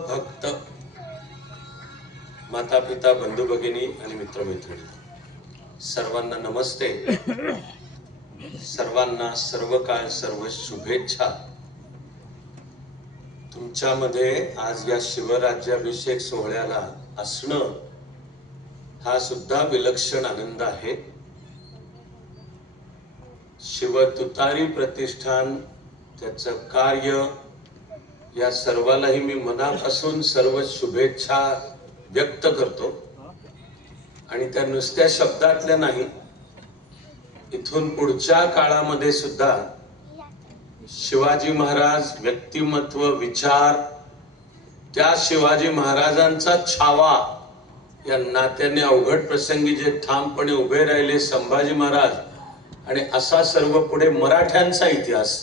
भक्त माता पिता बंधू भगिनी आणि मित्रमैत्रिणी सर्वांना नमस्ते. सर्वांना सर्व काळ सर्व शुभेच्छा. तुमच्यामध्ये आज या शिवराज्याभिषेक सोहळ्याला असणं हा सुद्धा विलक्षण आनंद आहे. शिव तुतारी प्रतिष्ठान त्याचं कार्य या सर्वांनाही मी मनापासून सर्व शुभेच्छा व्यक्त करतो. आणि त्या नुसत्या शब्दातल्या नाही, इथून पुढच्या काळामध्ये सुद्धा शिवाजी महाराज व्यक्तिमत्व विचार त्या शिवाजी महाराजांचा छावा या नात्याने अवघड प्रसंगी जे ठामपणे उभे राहिले संभाजी महाराज आणि असा सर्व पुढे मराठ्यांचा इतिहास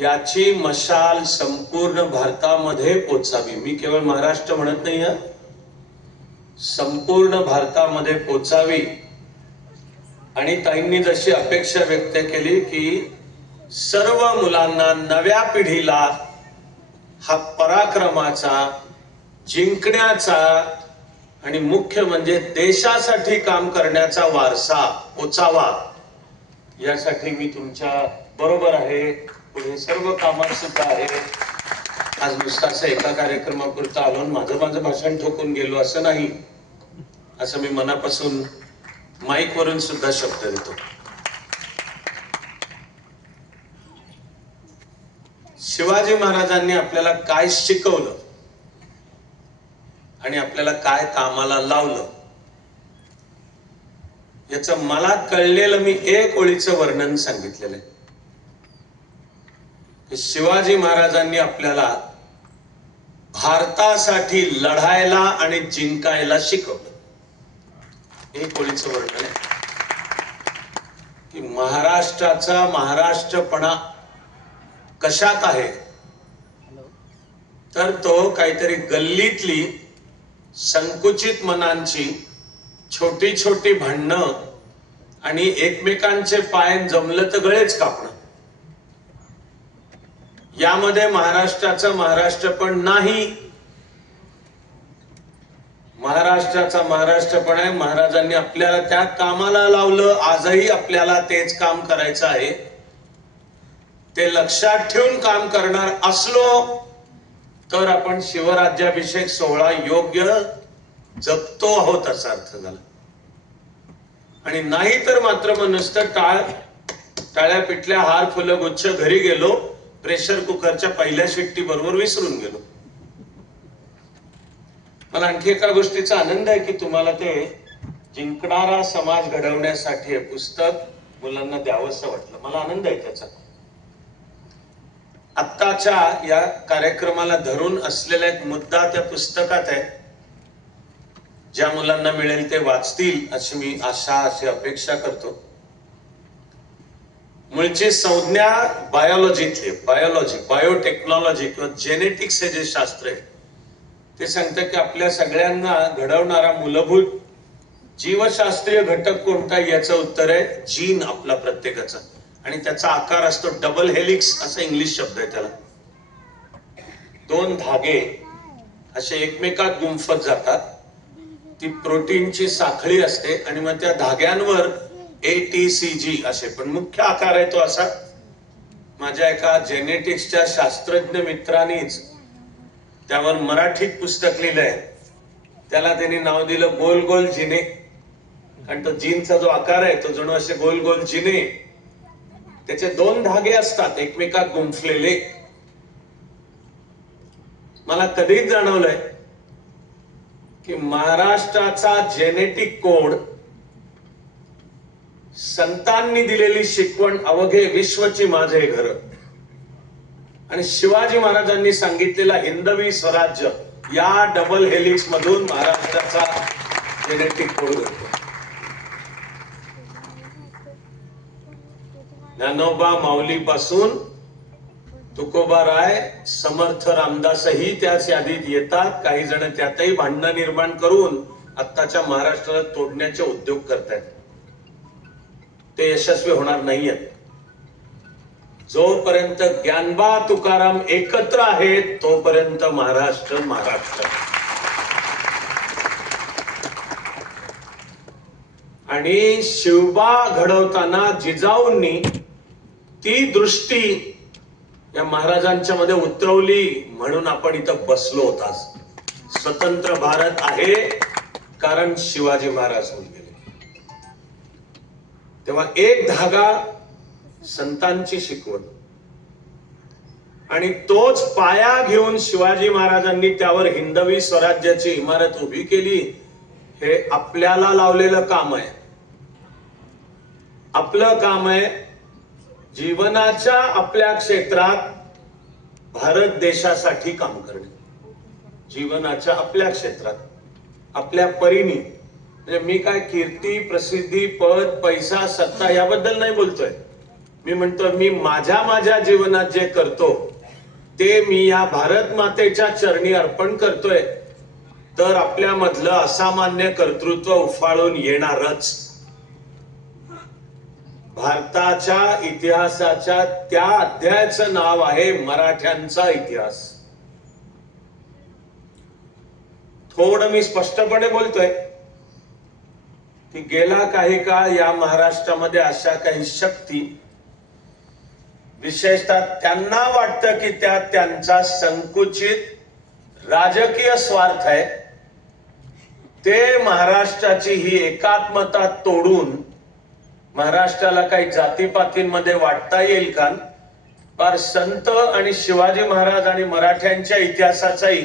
याची मशाल संपूर्ण भारतामध्ये पोचावी. मी केवळ महाराष्ट्र म्हणत नाही, संपूर्ण भारतामध्ये पोचावी. आणि ताईंनी जशी अपेक्षा व्यक्त केली की सर्व मुलांना नव्या पिढीला हा पराक्रमाचा जिंकण्याचा आणि मुख्य म्हणजे देशासाठी काम करण्याचा वारसा पोचावा, यासाठी मी तुमच्या बरोबर आहे. पुढे सर्व कामात सुद्धा आहे. आज नुसताच एका कार्यक्रमापुरता आलो माझं भाषण ठोकून गेलो असं नाही. असं मी मनापासून माईक वरून सुद्धा शब्द देतो. शिवाजी महाराजांनी आपल्याला काय शिकवलं आणि आपल्याला काय कामाला लावलं याचं मला कळलेलं मी एक ओळीचं वर्णन सांगितलेलं आहे. शिवाजी महाराजांनी आपल्याला भारतासाठी लढायला आणि जिंकायला शिकवलं. एक ओळीचं वर्णन आहे की महाराष्ट्राचा महाराष्ट्रपणा कशात आहे, तर तो काहीतरी गल्लीतली संकुचित मनांची छोटी छोटी भांडणं आणि एकमेकांचे पाय जमलं तर गळेच कापणं, यामध्ये महाराष्ट्राचं महाराष्ट्रपण नाही. महाराष्ट्राचा महाराष्ट्रपण आहे. महाराजांनी आपल्याला त्या कामाला लावलं. आजही आपल्याला तेच काम करायचं आहे. ते लक्षात ठेवून काम करणार असलो तर आपण शिवराज्याभिषेक सोहळा योग्य जपतो आहोत असा अर्थ झाला. आणि नाही तर मात्र मग नुसतं टाळ्या पिटल्या हार फुलं गुच्छ घरी गेलो, प्रेशर कुकरच्या पहिल्या शिट्टी बरोबर विसरून गेलो. मला आणखी एका गोष्टीचा आनंद आहे की तुम्हाला ते जिंकणारा समाज घडवण्यासाठी हे पुस्तक मुलांना द्यावंसं वाटलं. मला आनंद आहे त्याचा. आत्ताच्या या कार्यक्रमाला धरून असलेला एक मुद्दा त्या पुस्तकात आहे. ज्या मुलांना मिळेल ते वाचतील अशी मी आशा अशी अपेक्षा करतो. मूळची संज्ञा बायोलॉजीतली बायोटेक्नॉलॉजी किंवा जेनेटिक्स हे जे शास्त्र आहे ते सांगतं की आपल्या सगळ्यांना घडवणारा मूलभूत जीवशास्त्रीय घटक कोणता, याचं उत्तर आहे जीन आपला प्रत्येकाचा. आणि त्याचा आकार असतो डबल हेलिक्स असा इंग्लिश शब्द आहे त्याला. दोन धागे असे एकमेकात गुंफत जातात. ती प्रोटीनची साखळी असते आणि मग त्या धाग्यांवर ATCG असे, पण मुख्य आकार आहे तो असा. माझ्या एका जेनेटिक्सच्या शास्त्रज्ञ मित्रांनीच त्यावर मराठीत पुस्तक लिहिलंय. त्याला त्यांनी नाव दिलं गोल गोल जिने. कारण तो जीनचा जो आकार आहे तो जणू असे गोल गोल जिने, त्याचे दोन धागे असतात एकमेकात गुंफलेले. मला कधीच जाणवलंय की महाराष्ट्राचा जेनेटिक कोड, संतांनी दिलेली शिकवण, अवघे विश्वची माझे घर, आणि शिवाजी महाराजांनी सांगितलेला हिंदवी स्वराज्य, या डबल हेलिक्स मधून महाराष्ट्राचा जेनेटिक कोड घडतो. ज्ञानोबा माऊली पासून तुकोबा राय, समर्थ रामदासही त्याच यादीत येतात. काही जण त्यातही भांडण निर्माण करून आत्ताच्या महाराष्ट्राला तोडण्याचे उद्योग करतायत. ते यशस्वी होणार नाहीयेत. जोपर्यंत ज्ञानबा तुकाराम एकत्र आहेत तोपर्यंत महाराष्ट्र महाराष्ट्र. आणि शिवबा घडवताना जिजाऊंनी ती दृष्टी या महाराजांच्या मध्ये उतरवली म्हणून आपण इथं बसलो होता. स्वतंत्र भारत आहे कारण शिवाजी महाराज होऊन गेले. तेव्हा एक धागा संतांची शिकवण आणि तोच पाया घेऊन शिवाजी महाराजांनी त्यावर हिंदवी स्वराज्याची इमारत उभी केली. हे आपल्याला लावलेलं काम आहे. आपलं काम आहे जीवनाच्या आपल्या क्षेत्रात भारत देशासाठी काम करणे. जीवनाच्या आपल्या क्षेत्रात आपल्या परीने. म्हणजे मी काय कीर्ती प्रसिद्धी पद पैसा सत्ता याबद्दल नाही बोलतोय. मी म्हणतो मी माझ्या जीवनात जे करतो ते मी या भारत मातेच्या चरणी अर्पण करतोय तर आपल्यामधलं असामान्य कर्तृत्व उफाळून येणारच. भारताच्या इतिहासाच्या त्या अध्यायाचं नाव आहे मराठ्यांचा इतिहास. थोडं मी स्पष्टपणे बोलतोय की गेला काही काळ या महाराष्ट्रामध्ये अशा काही शक्ती विशेषतः त्यांना वाटतं की त्या त्यांचा संकुचित राजकीय स्वार्थ आहे ते महाराष्ट्राची ही एकात्मता तोडून महाराष्ट्राला काही जातीपातींमध्ये वाटता येईल का. पर संत आणि शिवाजी महाराज आणि मराठ्यांच्या इतिहासाचाही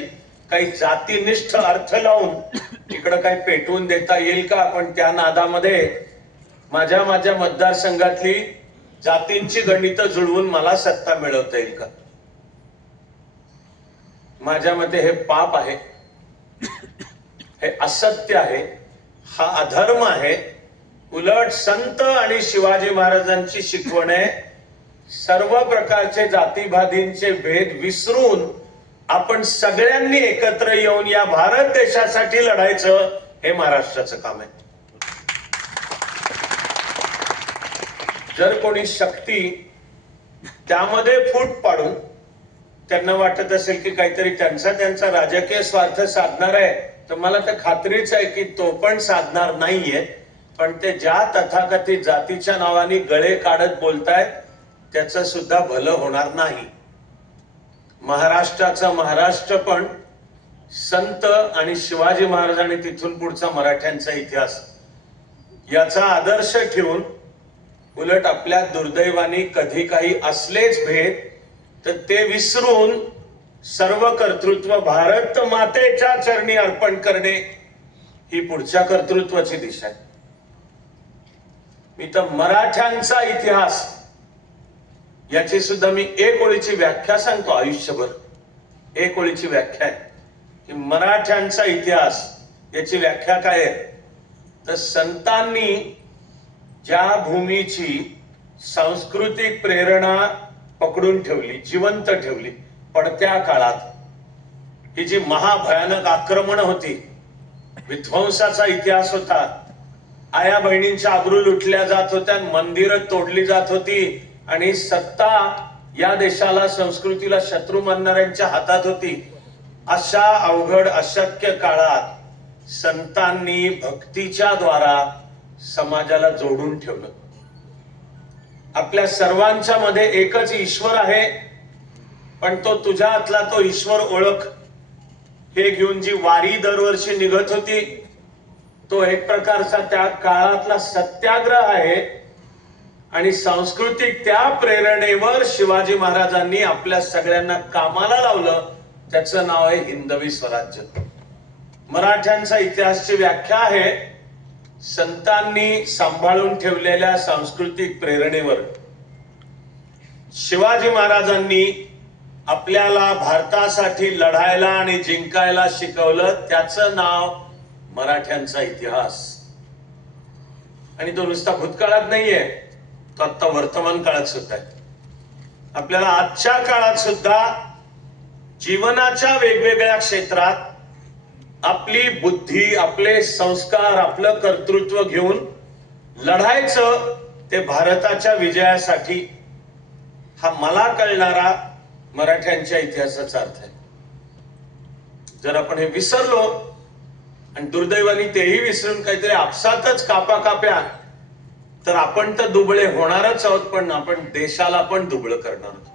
काही जातीनिष्ठ अर्थ लावून इकडं काही पेटवून देता येईल का. पण त्या नादामध्ये माझ्या मतदारसंघातली जातींची गणितं जुळवून मला सत्ता मिळवता येईल का. माझ्या मते हे पाप आहे, हे असत्य आहे, हा अधर्म आहे. उलट संत आणि शिवाजी महाराजांची शिकवण आहे सर्व प्रकारचे जातीभादींचे भेद विसरून आपण सगळ्यांनी एकत्र येऊन या भारत देशासाठी लढायचं. हे महाराष्ट्राचं काम आहे. जर कोणी शक्ती त्यामध्ये फूट पाडून त्यांना वाटत असेल की काहीतरी त्यांचा राजकीय स्वार्थ साधणार आहे तर मला तर खात्रीच आहे की तो पण साधणार नाहीये. पण ते ज्या तथाकथित जातीच्या नावाने गळे काढत बोलतायत त्याचं सुद्धा भलं होणार नाही. महाराष्ट्राचा महाराष्ट्र पण संत आणि शिवाजी महाराज आणि तिथून पुढचा मराठ्यांचा इतिहास याचा आदर्श ठेवून उलट आपल्या दुर्दैवाने कधी काही असलेच भेद तर ते विसरून सर्व कर्तृत्व भारत मातेच्या चरणी अर्पण करणे ही पुढच्या कर्तृत्वाची दिशा आहे. मी तर मराठ्यांचा इतिहास याची सुद्धा मी एक ओळीची व्याख्या सांगतो. आयुष्यभर एक ओळीची व्याख्या आहे की मराठ्यांचा इतिहास याची व्याख्या काय आहे तर संतांनी ज्या भूमीची सांस्कृतिक प्रेरणा पकडून ठेवली जिवंत ठेवली पडत्या काळात ही जी महाभयानक आक्रमण होती विध्वंसाचा इतिहास होता. आया बहिणींच्या आबरू लुटल्या जात होत्या मंदिरं तोडली जात होती आणि सत्ता या देशाला संस्कृतीला शत्रू मानणाऱ्यांच्या हातात होती. अशा अवघड अशक्य काळात संतांनी भक्तीच्या द्वारा समाजाला जोडून ठेवलं. आपल्या सर्वांच्या मध्ये एकच ईश्वर आहे पण तो तुझ्यातला तो ईश्वर ओळख हे घेऊन जी वारी दरवर्षी निघत होती तो एक प्रकारचा त्या काळातला सत्याग्रह आहे. आणि सांस्कृतिक त्या प्रेरणेवर शिवाजी महाराजांनी आपल्या सगळ्यांना कामाला लावलं. त्याचं नाव आहे हिंदवी स्वराज्य. मराठ्यांचा इतिहासची व्याख्या आहे संतांनी सांभाळून ठेवलेल्या सांस्कृतिक प्रेरणेवर शिवाजी महाराजांनी आपल्याला भारतासाठी लढायला आणि जिंकायला शिकवलं. त्याचं नाव मराठ्यांचा इतिहास. आणि तो नुसता भूतकाळात नाहीये तो आता वर्तमान काळात सुद्धा आहे. आपल्याला आजच्या काळात सुद्धा जीवनाच्या वेगवेगळ्या क्षेत्रात आपली बुद्धी आपले संस्कार आपलं कर्तृत्व घेऊन लढायचं ते भारताच्या विजयासाठी. हा मला कळणारा मराठ्यांच्या इतिहासाचा अर्थ आहे. जर आपण हे विसरलो आणि दुर्दैवाने तेही विसरून काहीतरी आपसातच काप्या तर आपण तर दुबळे होणारच आहोत, पण आपण देशाला पण दुबळं करणार आहोत.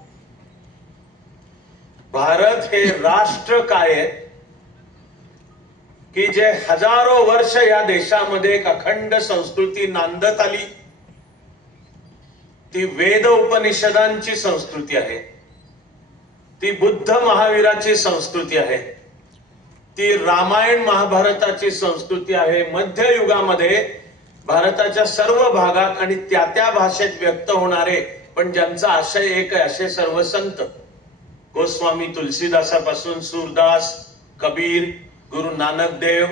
भारत हे राष्ट्र काय आहे की जे हजारो वर्ष या देशामध्ये एक अखंड संस्कृती नांदत आली. ती वेद उपनिषदांची संस्कृती आहे, ती बुद्ध महावीराची संस्कृती आहे, ती रामायण महाभारताची संस्कृती आहे. मध्ययुगामध्ये भारताच्या सर्व भागात आणि त्या त्या भाषेत व्यक्त होणारे पण ज्यांचा आशय एक आहे असे सर्व संत, गोस्वामी तुलसीदासापासून सूरदास, कबीर, गुरु नानक देव,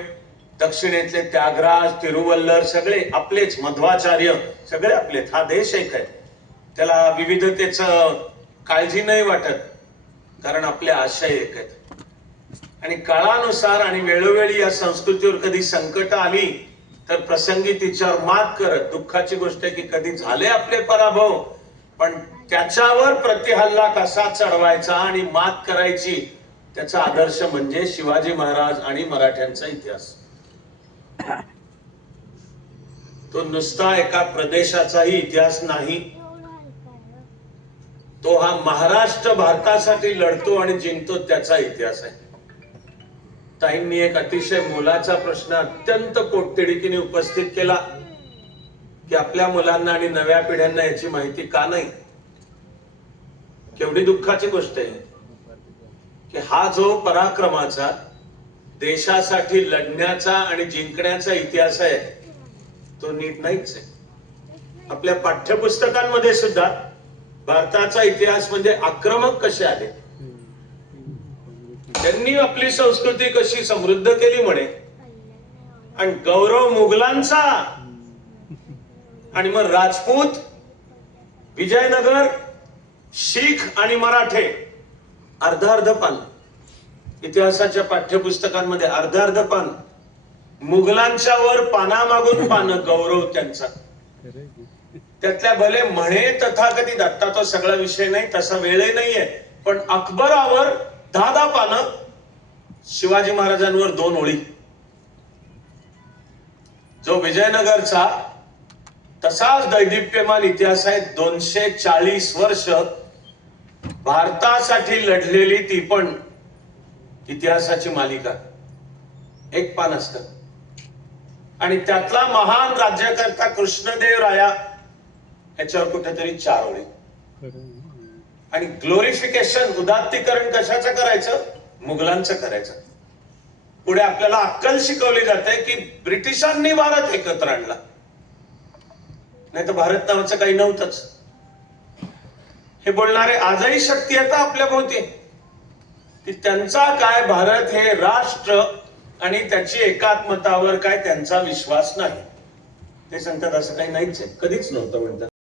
दक्षिणेतले त्यागराज, तिरुवल्लर, सगळे आपलेच, मध्वाचार्य, सगळे आपलेच. हा देश एक आहे, त्याला विविधतेचं काळजी नाही वाटत, कारण आपले आशय एक आहेत. आणि काळानुसार आणि वेळोवेळी या संस्कृतीवर कधी संकट आली तर प्रसंगी तिच्यावर मात करत, दुःखाची गोष्ट आहे की कधी झाले आपले पराभव, पण त्याच्यावर प्रतिहल्ला कसा चढवायचा आणि मात करायची, त्याचा आदर्श म्हणजे शिवाजी महाराज आणि मराठ्यांचा इतिहास. तो नुसता एका प्रदेशाचाही इतिहास नाही, तो हा महाराष्ट्र भारतासाठी लढतो आणि जिंकतो त्याचा इतिहास आहे. ताईंनी एक अतिशय मोलाचा प्रश्न अत्यंत पोटतिडकीने उपस्थित केला की आपल्या मुलांना आणि नव्या पिढ्यांना याची माहिती का नाही. केवढी दुःखाची गोष्ट आहे की हा जो पराक्रमाचा, देशासाठी लढण्याचा आणि जिंकण्याचा इतिहास आहे तो नीट नाहीच आहे. आपल्या पाठ्यपुस्तकांमध्ये सुद्धा भारताचा इतिहास म्हणजे आक्रमक कसे आले, त्यांनी आपली संस्कृती कशी समृद्ध केली म्हणे, आणि गौरव मुघलांचा, आणि मग राजपूत, विजयनगर, शीख आणि मराठे. अर्ध पान इतिहासाच्या पाठ्यपुस्तकांमध्ये, अर्ध पान मुघलांच्या वर पानामागून पानं गौरव त्यांचा. त्यातल्या भले म्हणे तथाकथित, आता तो सगळा विषय नाही, तसा वेळही नाहीये, पण अकबरावर 10 पानं, शिवाजी महाराजांवर 2 ओळी. जो विजयनगरचा तसाच दैदिप्यमान इतिहास आहे. 240 वर्ष भारतासाठी लढलेली ती पण इतिहासाची मालिका, 1 पान असतं. आणि त्यातला महान राज्यकर्ता कृष्णदेवराया याच्यावर कुठेतरी 4 ओळी. आणि ग्लोरिफिकेशन, उदात्तीकरण कशाचं करायचं? मुघलांचं करायचं. पुढे आपल्याला अक्कल शिकवली जाते की ब्रिटिशांनी भारत एकत्र आणला, नाही तर भारत नावाचं काही नव्हतंच. हे बोलणारे आजही शक्ती येतात आपल्या भोवती की त्यांचा काय, भारत हे राष्ट्र आणि त्याची एकात्मतावर काय त्यांचा विश्वास नाही. ते सांगतात असं काही नाहीच आहे, कधीच नव्हतं म्हणतात.